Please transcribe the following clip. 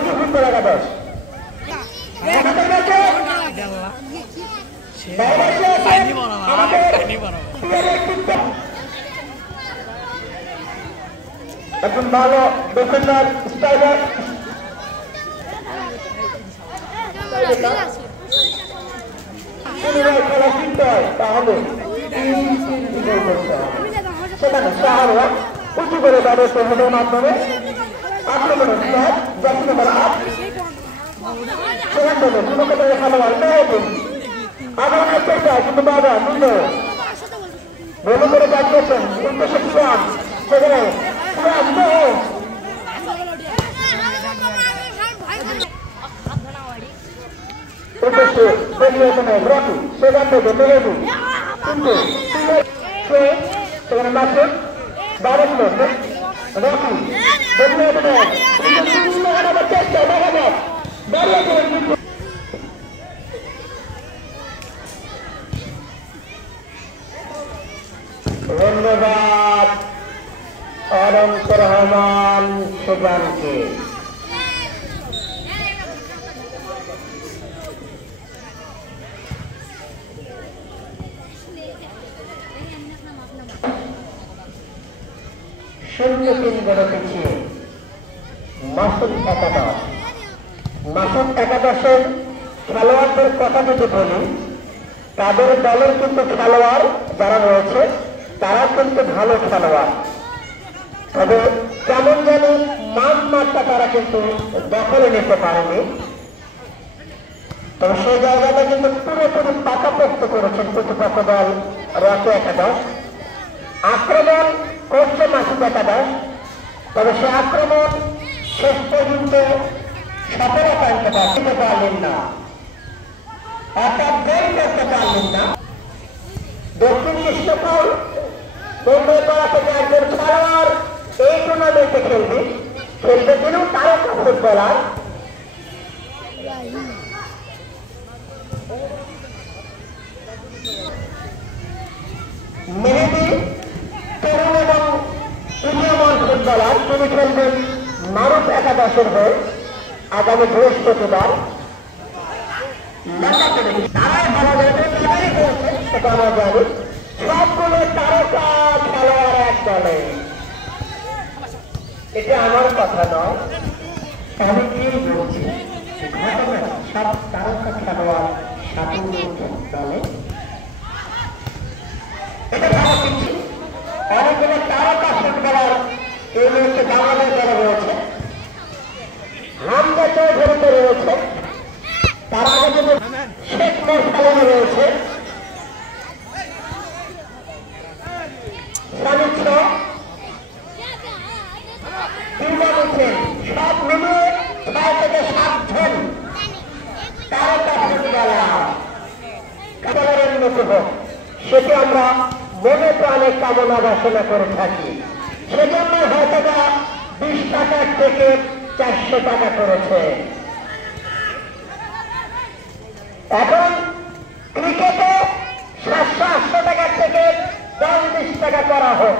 একই ফুটবল একাদশ একজন ভালো ডিফেন্ডার স্ট্রাইকার খেলা কিনতে হয় তাহলে সেখানে সাহারা উঁচু করে তাদের প্রভাবের মাধ্যমে আক্রমণের স্তর যত্ন করা সেখান থেকে কোনো কোথায় খেলোয়াড় নেই আগামের চেষ্টা কিন্তু বাবা দুটো ভেবে করে কাটিয়েছেন উদ্দেশ্য পুরান সেখানে পুরান উদ্দেশ্যে বেরিয়েছেন রকি সেখান থেকে মেহেদু কিন্তু সেখানে মাসে 12 মিনিট রকি বেরিয়েছেন চেষ্টা দেখা যাক বেরিয়েছেন ধন্যবাদ অনন্ত রহমান সুজানকে শূন্য 3 গড়ে পিছিয়ে মাসুদ একাদশ মাসুদ একাদশের খেলোয়াড়দের কথা যদি বলি তাদের দলের কিন্তু খেলোয়াড় যারা রয়েছে তারা কিন্তু ভালো খেলোয়াড় তবে কেমন যেন মাঠটা তারা কিন্তু দখলে নিতে পারেনি তবে সেই জায়গাটা কিন্তু পুরোপুরি পাকাপোক্ত করেছেন প্রতিপক্ষ দল রকি একাদশ আক্রমণ করছে মাসুদ একাদশ তবে সে আক্রমণ শেষ পর্যন্ত সফলতা আনতে পারলেন না অর্থাৎ গোল করতে পারলেন না দক্ষিণ কৃষ্ণপুর মুম্বাই পাড়া থেকে একজন খেলোয়াড় এই টুর্নামেন্টে খেলবে কিন্তু তারকা ফুটবলার মেহেদি তরুণ এবং উদীয়মান ফুটবলার তিনি খেলবেন মারুফ একাদশের হয়ে আগামী বৃহস্পতিবার তারাই ভালো যাবে তারাই করছে সেটা আমরা জানি সবগুলো তারকা খেলোয়াড় এক দলে এটা আমার কথা নয় আমি কি বলছি সব তারকা খেলোয়াড় দলে এটা ভালো কিছু অনেকগুলো তারকা ফুটবলার এই মুহূর্তে বাংলাদেশ দলে রয়েছে হামদা চৌধুরীতে রয়েছে তার আগে কিন্তু শেখ মোরসালিনে রয়েছে সব মিলিয়ে 6 থেকে 7 জন তারকা ফুটবলারের মতো হোক সেটি আমরা মনে প্রাণে কামনা বাসনা করে থাকি সেজন্য হয়তো 20 টাকার থেকে 400 টাকা করেছে এখন ক্রিকেটে 700-800 টাকার থেকে 10-20 টাকা করা হোক